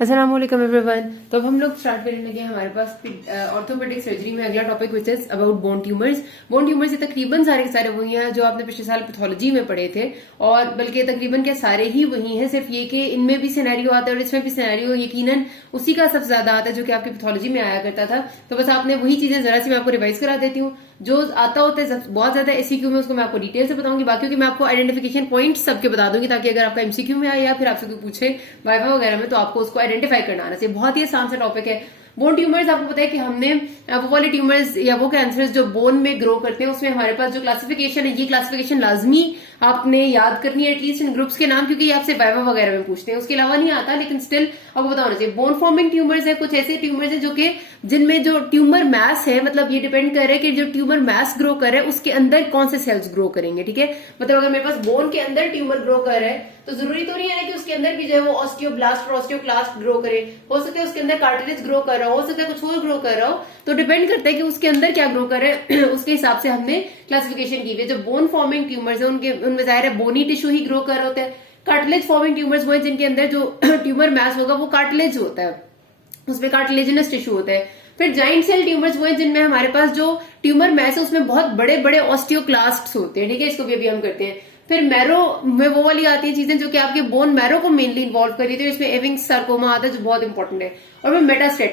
अस्सलाम वालेकुम एवरीवन। तो अब हम लोग स्टार्ट करने लगे हमारे पास ऑर्थोपेडिक सर्जरी में अगला topic which is about bone tumours. Bone tumours ये तकरीबन सारे के सारे वही हैं जो आपने पिछले साल पैथोलॉजी में पढ़े थे, और बल्कि तकरीबन क्या सारे ही वही हैं, सिर्फ ये कि इनमें भी सिनेरियो आता है और इसमें भी सिनेरियो यकीनन उसी का सबसे ज्यादा आता है जो कि आपकी पैथोलॉजी में आया करता था। तो बस आपने वही चीजें जरा सी मैं आपको रिवाइज करा देती हूँ। जो आता होता है बहुत ज्यादा एमसीक्यू में उसको मैं आपको डिटेल से बताऊंगी, बाकी कि मैं आपको आइडेंटिफिकेशन पॉइंट सबके बता दूंगी ताकि अगर आपका एमसीक्यू में आए या फिर आपसे कोई पूछे वाइवा वगैरह में तो आपको उसको आइडेंटिफाई करना आना चाहिए। बहुत ही आसान सा टॉपिक है। बोन ट्यूमर्स आपको पता है कि हमने वो वाले ट्यूमर्स या वो कैंसर्स जो बोन में ग्रो करते हैं उसमें हमारे पास जो क्लासिफिकेशन है, ये क्लासिफिकेशन लाजमी आपने याद करनी है एटलीस्ट इन ग्रुप्स के नाम, क्योंकि ये आपसे वाइवा वगैरह में पूछते हैं, उसके अलावा नहीं आता, लेकिन स्टिल आपको पता होना चाहिए। बोन फॉर्मिंग ट्यूमर्स है, कुछ ऐसे ट्यूमर्स है जो कि जिनमें जो ट्यूमर मैस है, मतलब ये डिपेंड कर रहा है कि जो ट्यूमर मैस ग्रो कर रहा है उसके अंदर कौन से सेल्स ग्रो करेंगे। ठीक है, मतलब अगर मेरे पास बोन के अंदर ट्यूमर ग्रो कर रहा है तो जरूरी तो नहीं है कि उसके अंदर भी जो है वो ऑस्टियोब्लास्ट और ऑस्टियोक्लास्ट ग्रो करे। हो सकता है उसके अंदर कार्टिलेज ग्रो कर रहा हो सकता है कुछ और ग्रो कर रहा हो, तो डिपेंड करता है कि उसके अंदर क्या ग्रो कर रहे हैं उसके हिसाब से हमने क्लासिफिकेशन की हुई है। जो बोन फॉर्मिंग ट्यूमर्स है उनमें जाहिर है बोनी टिश्यू ही ग्रो कर रहा होता है। कार्टिलेज फॉर्मिंग ट्यूमर्स वो है जिनके अंदर जो ट्यूमर मैस होगा वो कार्टिलेज होता है, उसमें कार्टिलेजिनस टिश्यू होता है। फिर जाइंट सेल ट्यूमर्स वो है जिनमें हमारे पास जो ट्यूमर मैस है उसमें बहुत बड़े बड़े ऑस्टियोक्लास्ट्स होते हैं। ठीक है, इसको भी अभी हम करते हैं। फिर मैरो में वो वाली आती है चीजें जो कि आपके बोन मैरो को मेनली इन्वॉल्व कर रही थी, इसमें एविंग्स सार्कोमा आता है जो बहुत इंपॉर्टेंट है। और फिर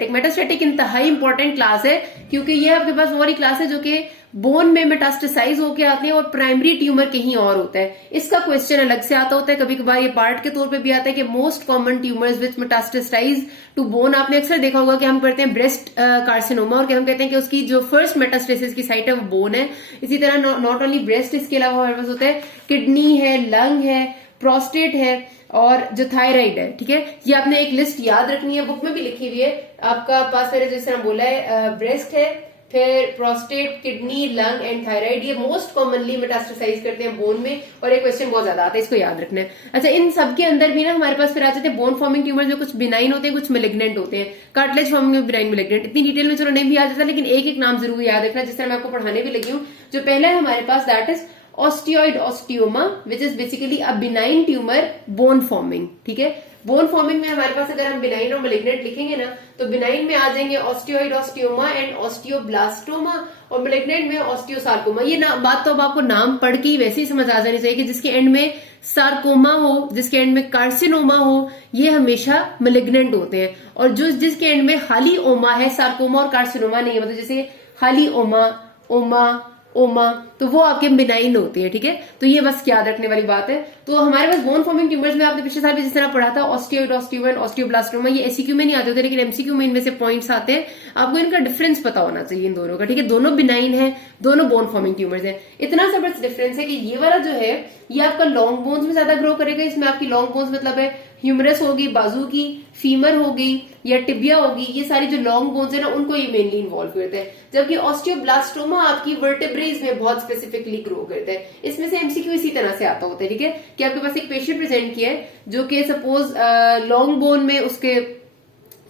मेटास्टेटिक इंतहाई इंपॉर्टेंट क्लास है क्योंकि ये आपके पास वो वाली क्लास है जो कि बोन में मेटास्टेसाइज होके आते हैं और प्राइमरी ट्यूमर कहीं और होता है। इसका क्वेश्चन अलग से आता होता है, कभी कभार ये पार्ट के तौर पे भी आता है कि most common tumours which metastasise to bone. आपने अक्सर देखा होगा कि हम करते हैं ब्रेस्ट कार्सिनोमा और हम कहते हैं कि उसकी जो फर्स्ट मेटास्टेसिस की साइट है वो बोन है। इसी तरह नॉट ओनली ब्रेस्ट, इसके अलावा हमारे पास होता है किडनी है, लंग है, प्रोस्टेट है और जो थायराइड है। ठीक है, ये आपने एक लिस्ट याद रखनी है, बुक में भी लिखी हुई है आपका पास। मैंने जिस तरह बोला है ब्रेस्ट है, फिर prostate, kidney, lung and thyroid, ये मोस्ट कॉमनली मेटास्टेसाइज करते हैं बोन में और एक क्वेश्चन बहुत ज्यादा आता है, इसको याद रखना है। अच्छा, इन सब के अंदर भी ना हमारे पास फिर आ जाते हैं बोन फॉर्मिंग ट्यूमर्स में कुछ बिनाइन होते हैं कुछ मेलिग्नेंट होते हैं। कार्टिलेज फॉर्मिंग में बिनाइन मेलिग्नेंट इतनी डिटेल में चलो नहीं भी आ जाता, लेकिन एक एक नाम जरूर याद रखना जिस तरह मैं आपको पढ़ाने भी लगी हूँ। जो पहला है हमारे पास that is osteoid osteoma which is basically a benign tumour bone forming. ठीक है, बोन फॉर्मिंग में हमारे पास अगर हम बिनाइन और मेलिग्नेंट लिखेंगे ना तो बिनाइन में आ जाएंगे ऑस्टियोइड ऑस्टियोमा एंड ऑस्टियोब्लास्टोमा और मेलिग्नेंट में ऑस्टियोसार्कोमा। ये ना बात तो अब आपको नाम पढ़ के ही वैसे ही समझ आ जानी चाहिए कि जिसके एंड में सार्कोमा हो, जिसके एंड में कार्सिनोमा हो, ये हमेशा मेलिग्नेंट होते हैं। और जो जिसके एंड में खाली ओमा है, सार्कोमा और कार्सिनोमा नहीं है, मतलब जैसे खाली ओमा, तो वो आपके बिनाइन होते हैं। ठीक है, तो ये बस याद रखने वाली बात है। तो हमारे पास बोन फॉर्मिंग ट्यूमर्स में आपने पिछले साल भी जिस तरह पढ़ा था ऑस्टियोइड ऑस्टियोमा ऑस्टियोब्लास्टोमा, ये एससीक्यू में नहीं आते होते लेकिन एमसीक्यू में इनमें से पॉइंट्स आते हैं। आपको इनका डिफरेंस पता होना चाहिए इन दोनों का। ठीक है, दोनों बिनाइन है, दोनों बोन फॉर्मिंग ट्यूमर्स है। इतना सा बस डिफरेंस है कि ये वाला जो है ये आपका लॉन्ग बोन्स में ज्यादा ग्रो करेगा। इसमें आपकी लॉन्ग बोन्स मतलब है ह्यूमरस होगी, बाजू की, फीमर होगी या टिबिया होगी, ये सारी जो लॉन्ग बोन्स है ना उनको ये मेनली इन्वॉल्व करते हैं। जबकि ऑस्टियोब्लास्टोमा आपकी वर्टेब्रेज में बहुत स्पेसिफिकली ग्रो करते हैं। इसमें से एमसीक्यू इसी तरह से आता होता है। ठीक है, कि आपके पास एक पेशेंट प्रेजेंट किया है जो कि सपोज लॉन्ग बोन में उसके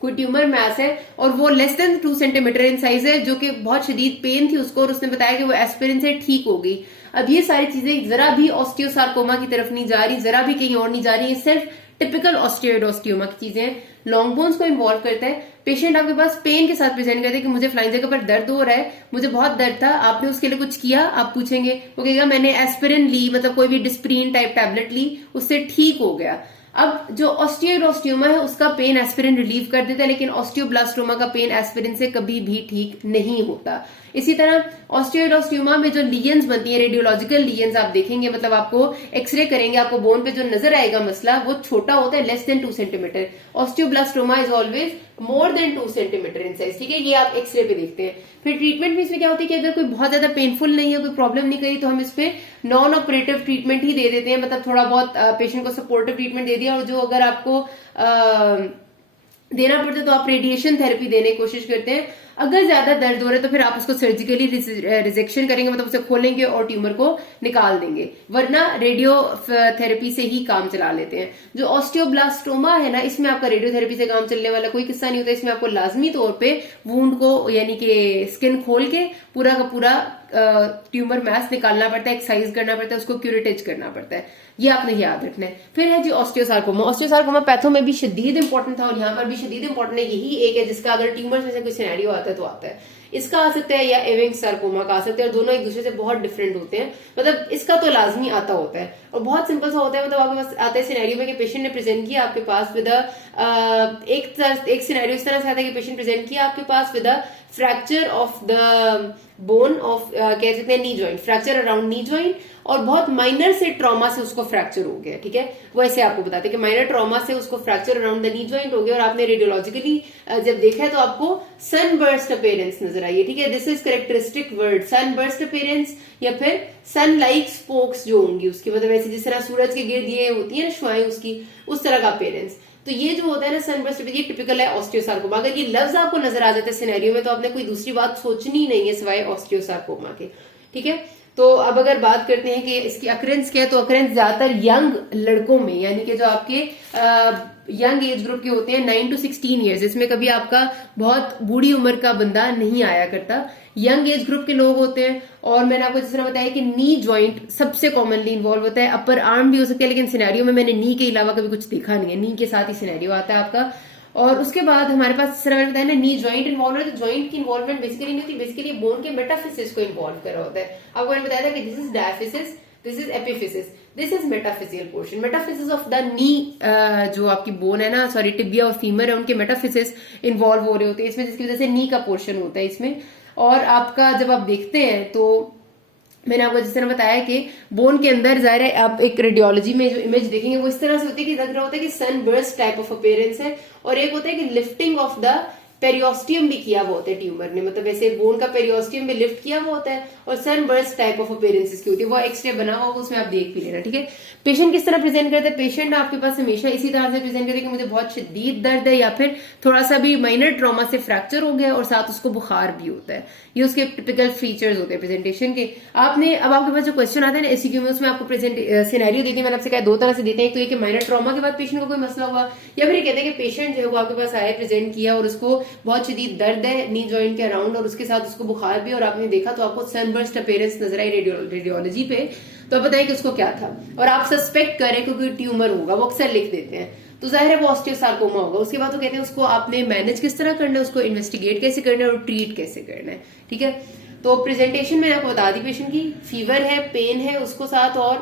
कोई ट्यूमर मैस है और वो less than 2 centimetre in size है, जो कि बहुत शदीद पेन थी उसको और उसने बताया कि वो एस्पिरिन से ठीक होगी। अब ये सारी चीजें जरा भी ऑस्टियोसार्कोमा की तरफ नहीं जा रही, जरा भी कहीं और नहीं जा रही, सिर्फ टिपिकल ऑस्टियोइड ऑस्टियोमा की चीजें लॉन्ग बोन्स को इन्वॉल्व करता है। पेशेंट आपके पास पेन के साथ प्रेजेंट करते हैं कि मुझे फ्लाइंग जगह पर दर्द हो रहा है, मुझे बहुत दर्द था, आपने उसके लिए कुछ किया, आप पूछेंगे, वो कहेगा मैंने एस्पिरिन ली, मतलब कोई भी डिस्प्रीन टाइप टैबलेट ली, उससे ठीक हो गया। अब जो ऑस्टियोइड ऑस्टियोमा है उसका पेन एस्पिरिन रिलीव कर देता है, लेकिन ऑस्टियोब्लास्टोमा का पेन एस्पिरिन से कभी भी ठीक नहीं होता। इसी तरह ऑस्टियोइड ऑस्टियोमा में जो लीजन्स बनती है, रेडियोलॉजिकल लीजन्स आप देखेंगे, मतलब आपको एक्सरे करेंगे, आपको बोन पे जो नजर आएगा मसला वो छोटा होता है, less than 2 centimetre. ऑस्टियोब्लास्टोमा is always more than 2 centimetre in size. ठीक है, ये आप एक्सरे पे देखते हैं। फिर ट्रीटमेंट में इसमें क्या होती है कि अगर कोई बहुत ज्यादा पेनफुल नहीं है, कोई प्रॉब्लम नहीं करी, तो हम इस पे नॉन ऑपरेटिव ट्रीटमेंट ही दे देते हैं, मतलब थोड़ा बहुत पेशेंट को सपोर्टिव ट्रीटमेंट दे दिया। और जो अगर आपको देना पड़ता है तो आप रेडिएशन थेरेपी देने की कोशिश करते हैं। अगर ज्यादा दर्द हो रहा है तो फिर आप उसको सर्जिकली रिजेक्शन करेंगे, मतलब उसे खोलेंगे और ट्यूमर को निकाल देंगे, वरना रेडियो थेरेपी से ही काम चला लेते हैं। जो ऑस्टियोब्लास्टोमा है ना, इसमें आपका रेडियो थेरेपी से काम चलने वाला कोई किस्सा नहीं होता। इसमें आपको लाजमी तौर पे वुंड को यानी कि स्किन खोल के पूरा का पूरा ट्यूमर मैस निकालना पड़ता है, एक्सरसाइज करना पड़ता है, उसको क्यूरेटेज करना पड़ता है। ये आपने याद रखना है। फिर है जी ऑस्टियोसार्कोमा। ऑस्टियोसार्कोमा पैथो में भी शदीद इंपॉर्टेंट था और यहाँ पर भी शदीद इंपॉर्टेंट है, यही एक है जिसका अगर ट्यूमर्स में से कोई सिनेरियो आता है तो आता है। इसका आ सकता है या एविंग्स सार्कोमा का आ सकता है, और दोनों एक दूसरे से बहुत डिफरेंट होते हैं। मतलब इसका तो लाजमी आता होता है और बहुत सिंपल सा होता है। मतलब आपके पास आता है सिनेरियो में कि पेशेंट ने प्रेजेंट किया आपके पास विद एक सिनेरियो इस तरह से आता है कि पेशेंट प्रेजेंट किया आपके पास with fracture of the bone of कह सकते हैं knee joint, fracture around knee joint, और बहुत माइनर से ट्रॉमा से उसको फ्रैक्चर हो गया। ठीक है, वो ऐसे आपको बताते हैं कि माइनर ट्रॉमा से उसको fracture around the knee joint हो गया और आपने रेडियोलॉजिकली जब देखा है तो आपको सनबर्स्ट अपीयरेंस नजर आई है। ठीक है, this is characteristic word, sunburst appearance या फिर सन लाइक स्पोक्स जो होंगी उसकी, मतलब ऐसे जिस तरह सूरज के गिर्द ये होती है ना शुआएं उसकी, उस तरह का अपीयरेंस। तो ये जो होता है ना सनबर्स्ट, ये टिपिकल है ऑस्टियोसार्कोमा। अगर ये लफ्ज आपको नजर आ जाता है सिनेरियो में तो आपने कोई दूसरी बात सोचनी नहीं है सिवाय ऑस्टियोसार्कोमा के। ठीक है, तो अब अगर बात करते हैं कि इसकी अकरेंस क्या है, तो अकरेंस ज्यादातर यंग लड़कों में, यानी कि जो आपके यंग एज ग्रुप के होते हैं 9 to 16 ईयर्स, इसमें कभी आपका बहुत बूढ़ी उम्र का बंदा नहीं आया करता, यंग एज ग्रुप के लोग होते हैं। और मैंने आपको जिस तरह बताया कि नी जॉइंट सबसे कॉमनली इन्वॉल्व होता है, अपर आर्म भी हो सकता है, लेकिन सिनेरियो में मैंने नी के अलावा कभी कुछ देखा नहीं है, नी के साथ ही सिनेरियो आता है आपका। और उसके बाद हमारे पास इस तरह मैंने बताया ना नी जॉइंट इन्वॉल्व है, तो जॉइंट की इन्वॉल्वमेंट बेसिकली नहीं होती, बेसिकली बोन के मेटाफिसिस को इन्वॉल्व कर रहा होता है। आपको मैंने बताया था कि this is diaphysis, this is epiphysis, this is metaphyseal portion. Metaphysis of the knee जो आपकी बोन है ना, सॉरी टिबिया और फीमर है, उनके मेटाफिसिस इन्वॉल्व हो रहे होते हैं इसमें, जिसकी वजह से नी का पोर्शन होता है इसमें। और आपका जब आप देखते हैं तो मैंने आपको जिस तरह बताया कि बोन के अंदर जाहिर है आप एक रेडियोलॉजी में जो इमेज देखेंगे वो इस तरह से होती है कि लग रहा होता है कि सनबर्स्ट टाइप ऑफ अपीयरेंस है, और एक होता है कि लिफ्टिंग ऑफ द पेरियोस्टियम भी किया हुआ होता है ट्यूमर ने, मतलब ऐसे बोन का पेरियोस्टियम भी लिफ्ट किया हुआ होता है, और सनबर्स्ट टाइप ऑफ अपीयरेंसेस की होती है, वो एक्सरे बना हुआ उसमें आप देख भी लेना। ठीक है, पेशेंट किस तरह प्रेजेंट करते हैं, पेशेंट आपके पास हमेशा इसी तरह से प्रेजेंट करते हैं कि मुझे बहुत शदीद दर्द है या फिर थोड़ा सा भी माइनर ट्रॉमा से फ्रैक्चर हो गया और साथ उसको बुखार भी होता है। ये उसके टिपिकल फीचर्स होते हैं प्रेजेंटेशन के। आपने अब आपके पास जो क्वेश्चन आता है ना एसक्यू में, उसमें आपको प्रेजेंट सिनेरियो देते हैं, मैंने आपसे कहा दो तरह से देते हैं, तो एक माइनर ट्रॉमा के बाद पेशेंट को कोई मसला हुआ, या फिर ये कहते हैं कि पेशेंट जो है वो आपके पास आया प्रेजेंट किया और उसको बहुत शदीद दर्द है नी जॉइंट के अराउंड और उसके साथ उसको बुखार भी, और आपने देखा तो आपको सनबर्स्ट अपीयरेंस नजर आई रेडियोलॉजी पे, तो आप बताइए कि उसको क्या था, और आप सस्पेक्ट करें कि कोई ट्यूमर होगा, वो अक्सर लिख देते हैं, तो जाहिर है वो ऑस्टियोसार्कोमा होगा। उसके बाद वो कहते हैं उसको आपने मैनेज किस तरह करना है, उसको इन्वेस्टिगेट कैसे करना है और ट्रीट कैसे करना है। ठीक है, तो प्रेजेंटेशन मैंने आपको बता दी पेशेंट की, फीवर है, पेन है उसको साथ, और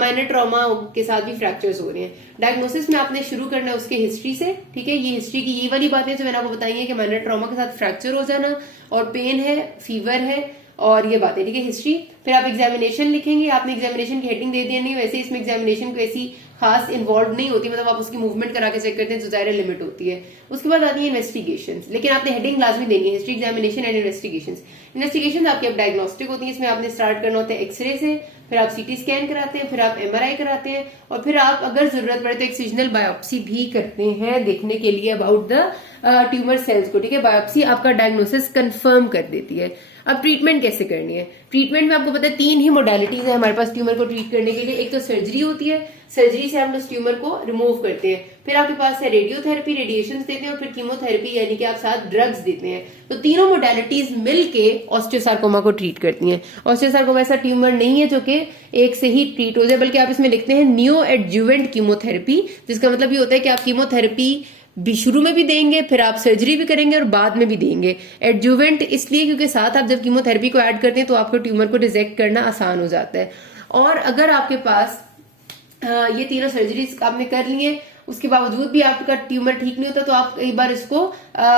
माइनर ट्रॉमा के साथ भी फ्रैक्चर्स हो रहे हैं। डायग्नोसिस में आपने शुरू करना है उसके हिस्ट्री से। ठीक है, ये हिस्ट्री की ये वाली बातें जो मैंने आपको बताई है कि माइनर ट्रॉमा के साथ फ्रैक्चर हो जाना और पेन है, फीवर है और ये बातें। ठीक है, हिस्ट्री। फिर आप एग्जामिनेशन लिखेंगे, आपने एग्जामिनेशन की हेडिंग दे दी नहीं, वैसे इसमें एग्जामिनेशन को ऐसी खास इन्वॉल्व नहीं होती, मतलब आप उसकी मूवमेंट करा के चेक करते हैं जो ज़ाहिर लिमिट होती है। उसके बाद आती है इन्वेस्टिगेशंस, लेकिन आपने हेडिंग लाजमी देनी है, history, examination and investigations. Investigation आपकी अब डायग्नोस्टिक होती है, इसमें आपने स्टार्ट करना होता है एक्सरे से, फिर आप सीटी स्कैन कराते हैं, फिर आप एमआरआई कराते हैं, और फिर आप अगर जरूरत पड़े तो एक सीजनल बायोप्सी भी करते हैं देखने के लिए अबाउट द ट्यूमर सेल्स को। ठीक है, बायोप्सी आपका डायग्नोसिस कंफर्म कर देती है। अब ट्रीटमेंट कैसे करनी है, ट्रीटमेंट में आपको पता है 3 ही मोडालिटीज है हमारे पास ट्यूमर को ट्रीट करने के लिए। एक तो सर्जरी होती है, सर्जरी से हम उस ट्यूमर को रिमूव करते हैं, फिर आपके पास है रेडियोथेरेपी, रेडिएशन देते हैं, और फिर कीमोथेरेपी यानी कि आप साथ ड्रग्स देते हैं। तो तीनों मोडालिटीज मिलके ऑस्टियोसार्कोमा को ट्रीट करती हैं। ऑस्टियोसार्कोमा ऐसा ट्यूमर नहीं है जो कि एक से ही ट्रीट हो जाए, बल्कि आप इसमें लिखते हैं न्यू एडजुवेंट कीमोथेरेपी, जिसका मतलब ये होता है कि आप कीमोथेरेपी भी शुरू में भी देंगे, फिर आप सर्जरी भी करेंगे और बाद में भी देंगे। एडजुवेंट इसलिए क्योंकि साथ आप जब कीमोथेरेपी को ऐड करते हैं तो आपको ट्यूमर को डिसेक्ट करना आसान हो जाता है। और अगर आपके पास ये तीनों सर्जरीज आपने कर ली है, उसके बावजूद भी आपका ट्यूमर ठीक नहीं होता, तो आप कई बार इसको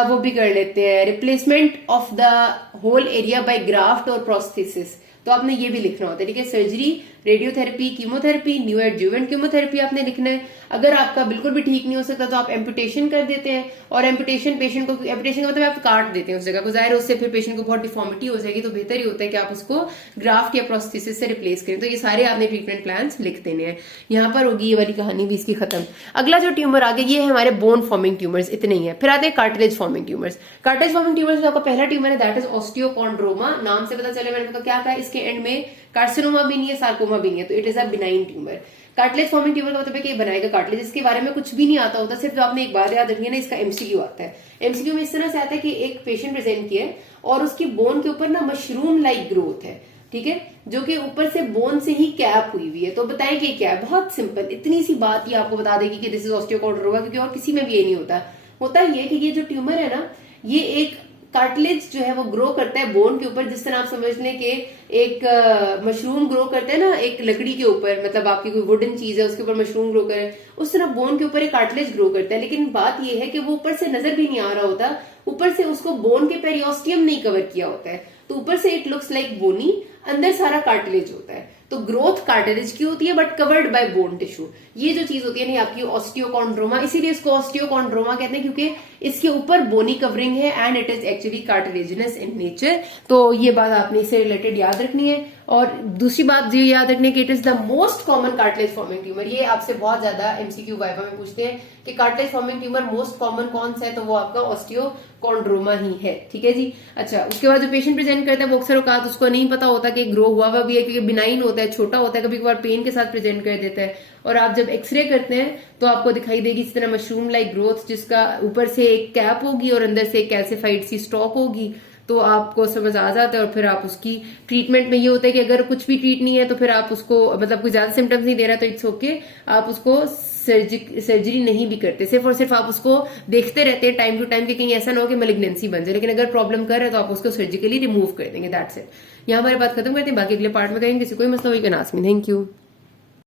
वो भी कर लेते हैं, replacement of the whole area by graft और प्रोस्थेसिस। तो आपने ये भी लिखना होता है। ठीक है, surgery, radiotherapy, chemotherapy, new adjuvant chemotherapy आपने लिखना है। अगर आपका बिल्कुल भी ठीक नहीं हो सकता तो आप एम्पुटेशन कर देते हैं, और एम्पुटेशन पेशेंट को, एम्पुटेशन का मतलब आप काट देते हैं उस जगह को, जाहिर है उससे फिर पेशेंट को बहुत डिफॉर्मिटी हो जाएगी, तो बेहतर ही होता है कि आप उसको ग्राफ्ट या प्रोस्थेसिस से रिप्लेस करें। तो ये सारे आपने ट्रीटमेंट प्लान लिख देने हैं। यहाँ पर होगी ये वाली कहानी भी इसकी खत्म। अगला जो ट्यूमर आगे ये है हमारे बोन फॉर्मिंग ट्यूमर्स, इतने ही है। फिर आते हैं cartilage forming tumours. Cartilage forming tumours जो आपका पहला ट्यूमर है दैट इज ऑस्टियोकॉन्ड्रोमा, नाम से पता चले, मैंने कहा क्या कहा, इसके एंड में कार्सिनोमा भी नहीं है, सार्कोमा भी नहीं है, तो it is a benign tumour. Cartilage forming tumour का मतलब है कि बनाएगा कार्टिलेज, इसके बारे में कुछ भी नहीं आता होता, सिर्फ आपने एक बात याद रखनी है ना, इसका एमसीक्यू आता है। एमसीक्यू में इस तरह से आता है कि एक पेशेंट प्रेजेंट किया है और उसकी बोन के ऊपर ना मशरूम लाइक ग्रोथ है। ठीक है, जो कि ऊपर से बोन से ही कैप हुई हुई है। तो बताएं कि क्या है, बहुत सिंपल, इतनी सी बात ही आपको बता देगी कि दिस इज ऑस्टियोकॉन्ड्रोमा, क्योंकि और किसी में भी ये नहीं होता। होता ये कि ये जो ट्यूमर है ना, ये एक कार्टिलेज जो है वो ग्रो करता है बोन के ऊपर, जिस तरह आप समझ लें कि एक मशरूम ग्रो करता है ना एक लकड़ी के ऊपर, मतलब आपकी कोई वुडन चीज है उसके ऊपर मशरूम ग्रो करे, उस तरह बोन के ऊपर एक कार्टिलेज ग्रो करता है। लेकिन बात यह है कि वो ऊपर से नजर भी नहीं आ रहा होता, ऊपर से उसको बोन के पेरियोस्टियम नहीं कवर किया होता है, तो ऊपर से इट लुक्स लाइक बोनी, अंदर सारा कार्टिलेज होता है। तो ग्रोथ कार्टिलेज की होती है but covered by bone tissue. ये जो चीज होती है ना आपकी ऑस्टियोकॉन्ड्रोमा, इसीलिए इसको ऑस्टियोकॉन्ड्रोमा कहते हैं, क्योंकि इसके ऊपर बोनी कवरिंग है and it is actually cartilaginous in nature. तो ये बात आपने इससे रिलेटेड याद रखनी है। और दूसरी बात ये याद रखनी है कि it is the most common cartilage forming tumour. ये आपसे बहुत ज्यादा एमसीक्यू वाइवा में पूछते हैं कि cartilage forming tumour most common कौन सा है, तो वो आपका ऑस्टियोकॉन्ड्रोमा ही है। ठीक है जी। अच्छा, उसके बाद जो पेशेंट प्रेजेंट करता है वो अक्सर औकात उसको नहीं पता होता कि ग्रो हुआ भी है, क्योंकि बिनाइन होता है, छोटा होता है, कभी कभार पेन के साथ प्रेजेंट कर देता है। और आप जब एक्सरे करते हैं तो आपको दिखाई देगी इस तरह मशरूम लाइक ग्रोथ, जिसका ऊपर से एक कैप होगी और अंदर से एक कैल्सिफाइड सी स्टॉक होगी। तो आपको समझ आ जाता है। और फिर आप उसकी ट्रीटमेंट में ये होता है कि अगर कुछ भी ट्रीट नहीं है तो फिर आप उसको, मतलब कोई ज्यादा सिम्टम्स नहीं दे रहा तो इट्स ओके, आप उसको सर्जरी नहीं भी करते, सिर्फ और सिर्फ आप उसको देखते रहते हैं टाइम टू टाइम कि कहीं ऐसा ना हो कि मेलिग्नेंसी बन जाए। लेकिन अगर प्रॉब्लम कर रहे हैं तो आप उसको सर्जिकली रिमूव कर देंगे, दैट्स इट। यहाँ हमारी बात खत्म करते हैं, बाकी अगले पार्ट में करेंगे। किसी कोई मसला हुई can ask me. Thank you.